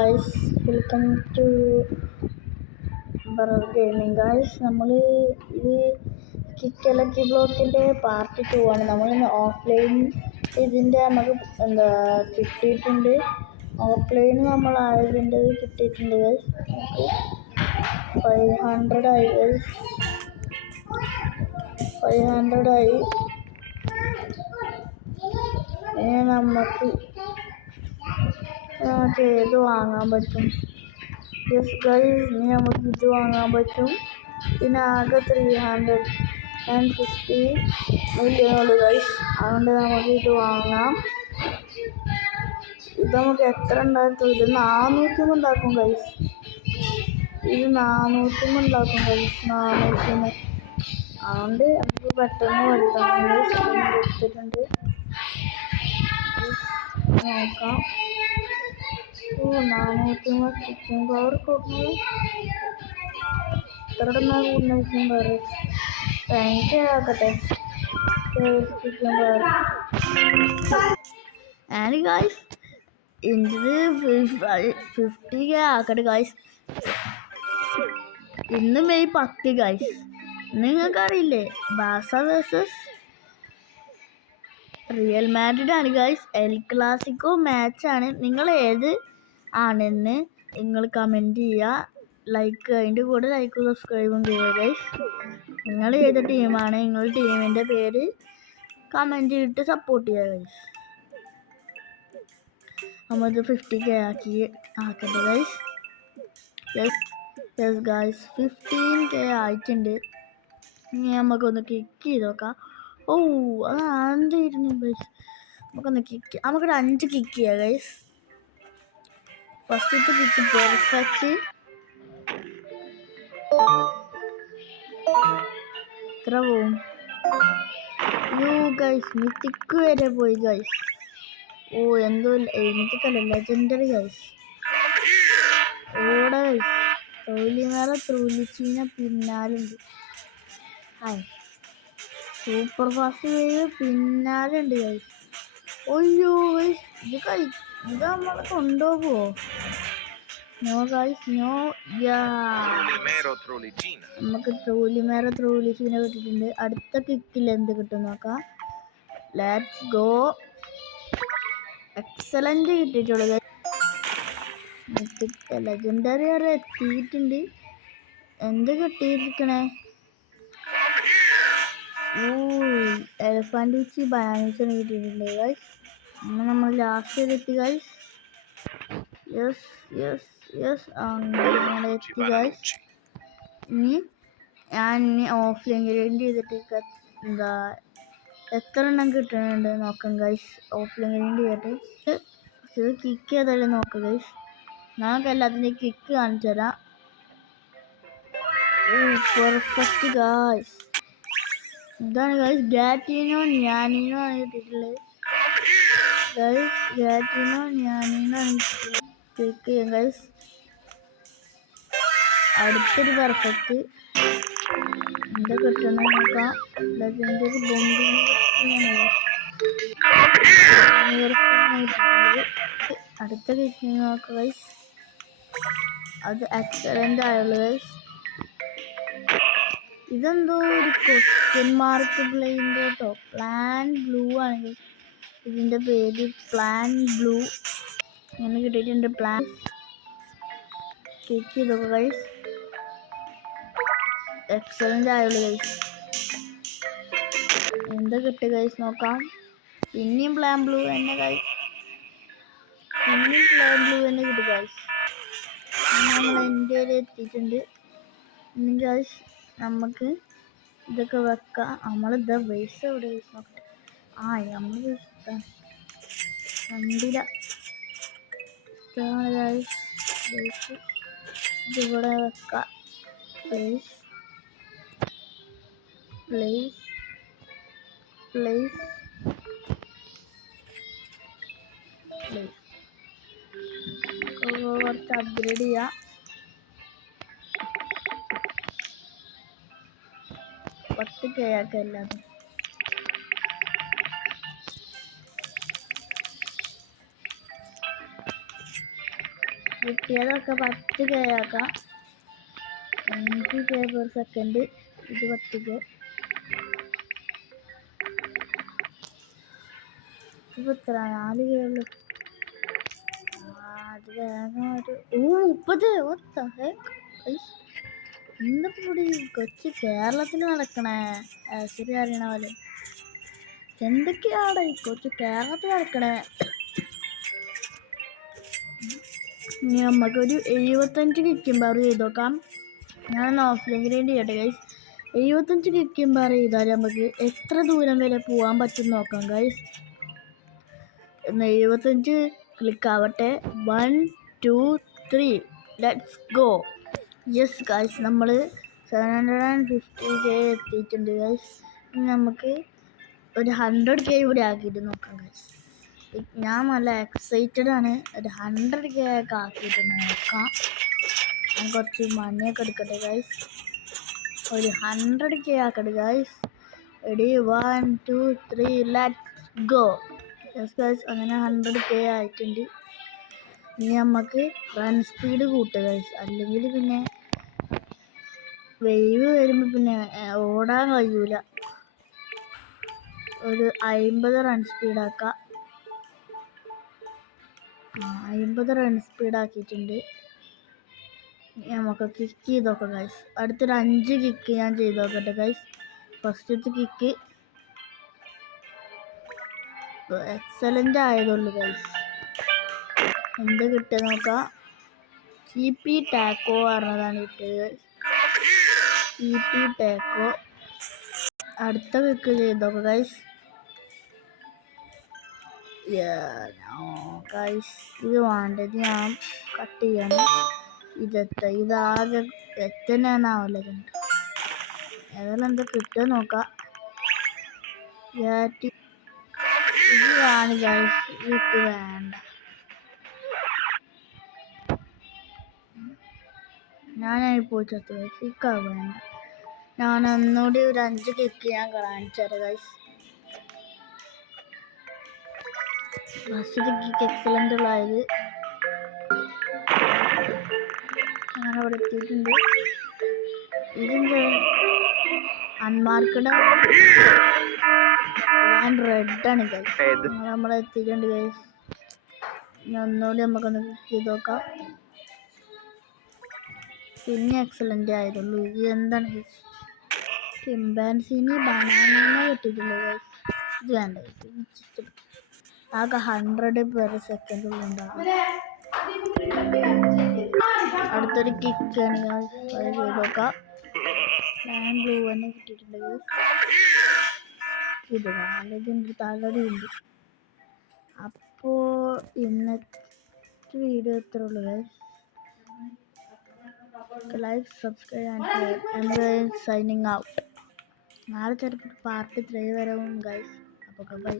Guys, welcome to ബറർ gaming. Guys, നമ്മൾ ഇത് കിക്കലക്കി ബ്ലോക്കിൻ്റെ പാർട്ട് 2 ആണ്. നമ്മളിന്ന് ഓഫ്ലൈൻ ഇതിൻ്റെ നമുക്ക് കിട്ടിയിട്ടുണ്ട്. ഓഫ്ലൈൻ നമ്മൾ 1000 കിട്ടിയിട്ടുണ്ട് ഗൈസ്. നമുക്ക് 500 ആയി ഗൈസ്, 500 ആയി. ഇനി നമുക്ക് ഇത് വാങ്ങാൻ പറ്റും. യെസ് ഗൈസ്, ഇനി നമുക്ക് ഇത് വാങ്ങാൻ പറ്റും. ഇതിനാകെ 350 million ഉള്ളൂ ഗൈസ്. അതുകൊണ്ട് നമുക്ക് ഇത് വാങ്ങാം. ഇത് നമുക്ക് എത്ര ഉണ്ടാക്കും? ഇത് 400 ഉണ്ടാക്കും ഗൈസ്. ഇത് 400 ഉണ്ടാക്കും ഗൈസ്, 400. അതുകൊണ്ട് നമുക്ക് പെട്ടെന്ന് വലുതാണ് ഗൈസ്. എടുത്തിട്ടുണ്ട്, നോക്കാം. 400 ചിക്കൻ പവർ കൊടുക്കുന്നത് എത്ര കൂടുന്ന ചിക്കൻ പവർ? 10K ആക്കട്ടെ ചിക്കൻ പവർ. ആൻഡ് ഗൈസ്, ഇത് 50K ആക്കട്ടെ ഗൈസ്. ഇന്ന് മെയ് 10 ഗൈസ്. നിങ്ങൾക്കറിയില്ലേ, ബാസ വേഴ്സസ് റിയൽ മാഡ്രിഡ് ആണ് ഗൈസ്. എൽ ക്ലാസിക്കോ മാച്ചാണ്. നിങ്ങൾ ഏത് ആണെന്ന് നിങ്ങൾ കമൻറ്റ് ചെയ്യുക. ലൈക്ക്, അതിൻ്റെ കൂടെ ലൈക്കും സബ്സ്ക്രൈബും ചെയ്യുക ഗൈസ്. നിങ്ങൾ ഏത് ടീമാണ്, നിങ്ങളുടെ ടീമിൻ്റെ പേര് കമൻറ്റ് ചെയ്തിട്ട് സപ്പോർട്ട് ചെയ്യുക ഗൈസ്. നമ്മളിത് 50K ആക്കട്ടെ ഗൈസ്. യെസ് ഗൈസ്, 15K ആയിട്ടുണ്ട്. ഇനി നമുക്കൊന്ന് കിക്ക് ചെയ്ത് നോക്കാം. ഓ, അത് ആണ്ടായിരുന്നു ഗൈസ്. നമുക്കൊന്ന് നമുക്കൊരു 5 കിക്ക് ചെയ്യാം ഗൈസ്. ഫസ്റ്റത്തെ കിക്ക് പെർഫെക്റ്റ്. എത്ര പോവും? യോ ഗൈസ്, മിത്തിക്ക് വരെ പോയി ഗൈസ്. ഓ, എന്തോ മിത്തിക്കല്ല, ലെജൻഡറി ഗൈസ്. ഓടെ ഗൈസ്, ത്രൂലിച്ചീന പിന്നാലുണ്ട്. ഹായ്, സൂപ്പർ ഫാസ്റ്റ് വേവ് പിന്നാലുണ്ട് ഗൈസ്. ഒയ്യോ ഗൈസ്, ഇത് നമ്മളെ കൊണ്ടുപോകുമോ? No guys, no. നമുക്ക് ത്രൂലിച്ചീന കിട്ടിയിട്ടുണ്ട്. അടുത്ത കിക്കിൽ എന്ത് കിട്ടും നോക്കാം. Let's go. എക്സലന്റ് കിട്ടിയിട്ടുള്ളത്. ലെജൻഡറി വരെ എത്തിയിട്ടുണ്ട്. എന്ത് കിട്ടിയിരിക്കണേ? എലഫന്റ് വെച്ച് ബാനേഴ്സാണ് കിട്ടിയിട്ടുണ്ട് ഗൈസ്. അങ്ങനെ നമ്മൾ ലാസ്റ്റ് എത്തി ഗൈസ്. യെസ് യെസ് യെസ്, അങ്ങനെ എത്തി ഗൈസ്. ഞാൻ ഓഫ്ലൈൻ ഗ്രൈൻഡ് ചെയ്തിട്ട് എത്ര എണ്ണം കിട്ടുന്നുണ്ട് നോക്കാം ഗൈസ്. ഓഫ്ലൈൻ ഗ്രൈൻഡ് ചെയ്തിട്ട് ഇത് കിക്ക് ചെയ്താലേ നോക്കാം ഗൈസ്. നമുക്ക് എല്ലാത്തിൻ്റെയും കിക്ക് കാണിച്ചു തരാം. Perfect guys. ഇതാണ് ഗൈസ്, ഗാറ്റിനോ ഞാനിനോ ആണ് കിട്ടിയിട്ടുള്ളത് ഗൈസ്. ഗാറ്റിനോ ഞാനിനോ ആണ് കിക്ക് ചെയ്യാം ഗൈസ്. അടുത്തൊരു പെർഫെക്റ്റ്. എന്താ കിട്ടണം നോക്കാം. ലെജൻഡറി അടുത്ത കിക്ക് നോക്കാം ഗൈസ്. അത് എക്സലന്റ് ആയുള്ളൂ ഗൈസ്. ഇതെന്തോ ഒരു ക്വസ്റ്റ്യൻ മാർക്ക് പ്ലെയിൻ്റെ കേട്ടോ. പ്ലാൻ ബ്ലൂ ആണെങ്കിൽ ഇതിൻ്റെ പേര് പ്ലാൻ ബ്ലൂ. ഇങ്ങനെ കിട്ടിയിട്ടുണ്ട്. പ്ലാൻ കിക്ക് ചെയ്തോ ഗൈസ്. എക്സലന്റ് ആയുള്ളൂ ഗൈസ്. എന്താ കിട്ടുക ഗൈസ് നോക്കാം. പിന്നെയും പ്ലാൻ ബ്ലൂ തന്നെ ഗൈസ്. പിന്നെയും പ്ലാൻ ബ്ലൂ തന്നെ കിട്ടും ഗൈസ്. നമ്മൾ എൻ്റെ എത്തിയിട്ടുണ്ട്. ഇനി ഗൈസ് നമുക്ക് ഇതൊക്കെ വെക്കാം. നമ്മളിതാ പൈസ എവിടെ ഗൈസ് നോക്കട്ടെ. നമ്മൾ കണ്ടില്ല. ഇതാണ് ഗൈസ് പൈസ. ഇതിവിടെ വെക്കാം പ്ലീസ് പ്ലീസ് പ്ലീസ് പ്ലീസ്. കുറച്ച് അപ്ഗ്രേഡ് ചെയ്യാം. 10K ആക്കാം എല്ലാതും. കിട്ടിയതൊക്കെ 10K ആക്കാം. 5K per second. ഇത് 10K. ഇപ്പൊ എത്ര 4K ഉള്ളു. അത് വേഗം ഒരു 30. ഇന്നിപ്പോ കൂടി കൊച്ചു കേരളത്തിൽ നടക്കണേ ശരി അറിയണ പോലെ എന്തൊക്കെയാണ് ഈ കൊച്ചു കേരളത്തിൽ നടക്കണേ. ഇനി നമുക്കൊരു 75 കിക്കുമ്പോൾ ചെയ്ത് നോക്കാം. ഞാൻ ഓഫ്ലൈൻ ഗ്രൈൻഡ് ചെയ്യട്ടെ ഗൈസ്. 75 കിക്കുമ്പോൾ ചെയ്താൽ നമുക്ക് എത്ര ദൂരം വരെ പോകാൻ പറ്റും നോക്കാം guys. 75 ക്ലിക്കാവട്ടെ. 1 2 3 let's go. Yes guys, നമ്മൾ 750K എത്തിയിട്ടുണ്ട് ഗൈസ്. ഇനി നമുക്ക് ഒരു 100K കൂടി ആക്കിയിട്ട് നോക്കാം ഗൈസ്. ഞാൻ നല്ല എക്സൈറ്റഡ് ആണ്. ഒരു 100K ഒക്കെ ആക്കിയിട്ട് നോക്കാം. ഞാൻ കുറച്ച് മണിയൊക്കെ എടുക്കട്ടെ ഗൈസ്. ഒരു 100K ആക്കട്ടെ guys. Ready 1 2 3 let's go. Yes guys, അങ്ങനെ 100K ആയിട്ടുണ്ട്. ഇനി നമുക്ക് റൺ സ്പീഡ് കൂട്ടുക ഗൈസ്. അല്ലെങ്കിൽ പിന്നെ വേവ് വരുമ്പോൾ പിന്നെ ഓടാൻ കഴിയൂല. ഒരു 50 റൺ സ്പീഡാക്കാം. 50 റൺ സ്പീഡാക്കിയിട്ടുണ്ട്. നമുക്ക് കിക്ക് ചെയ്ത് നോക്കാം ഗൈസ്. അടുത്തൊരു 5 കിക്ക് ഞാൻ ചെയ്ത് നോക്കട്ടെ ഗൈസ്. ഫസ്റ്റത്തെ കിക്ക് എക്സലൻ്റ് ആയതുള്ളൂ ഗൈസ്. എന്ത് കിട്ടിയത് നോക്കാം. CP ടാക്കോ പറഞ്ഞതാണ് കിട്ടിയത്. CP taco. അടുത്ത കിക്ക് ചെയ്ത് നോക്കാം ഗൈസ്. ഗൈസ് ഇത് വേണ്ടത് ഞാൻ കട്ട് ചെയ്യണം. ഇതാകെ എത്തനാവല്ല. ഏതായാലും എന്താ കിട്ടുക നോക്കാം. ഇതാണ് ഗൈസ്. ഇത് വേണ്ട. ഞാനായിപ്പോൾ ചത്തു ഗൈസ്. ഇക്കാ വേണ്ട. ഞാൻ ഒന്നുകൂടി ഒരു 5 കിക്ക് ഞാൻ കാണിച്ചു തരാം ഗൈസ്. ഫസ്റ്റ് കിക്ക് എക്സലൻ്റ് ഉള്ളായത്. അങ്ങനെ അവിടെ എത്തിയിട്ടുണ്ട്. ഇതിൻ്റെ അൺമാർക്കഡ് ആൻഡ് റെഡാണ് ഗൈസ്. നമ്മൾ എത്തിയിട്ടുണ്ട് ഗൈസ്. ഇനി ഒന്നുകൂടി നമുക്കൊന്ന് കിക്ക് ചെയ്ത് നോക്കാം. പിന്നെ എക്സലൻ്റ് ആയതുള്ളൂ. ഇത് എന്താണ് ഗൈസ്. ചിമ്പാൻസിന് ബനാന കിട്ടിയിട്ടില്ല ഗൈസ്. ഇത് വേണ്ട. ആകെ 100 per സെക്കൻഡ് ഉണ്ടാകും. അടുത്തൊരു കിക്കാണ് ഗൈസ്. അത് ചെയ്ത് നോക്കാം. പ്ലാൻ ബ്ലൂ തന്നെ കിട്ടിയിട്ടുണ്ട് ഗൈസ്. ഇത് ഇതിൻ്റെ തലടിയുണ്ട്. അപ്പോൾ ഇന്നത്തെ വീഡിയോ ഇത്രേ ഉള്ളൂ guys. Like subscribe and signing out. നാളെ ചിലപ്പോൾ പാർട്ട് 3 വരവും ഗൈസ്. അപ്പോൾ ബൈ.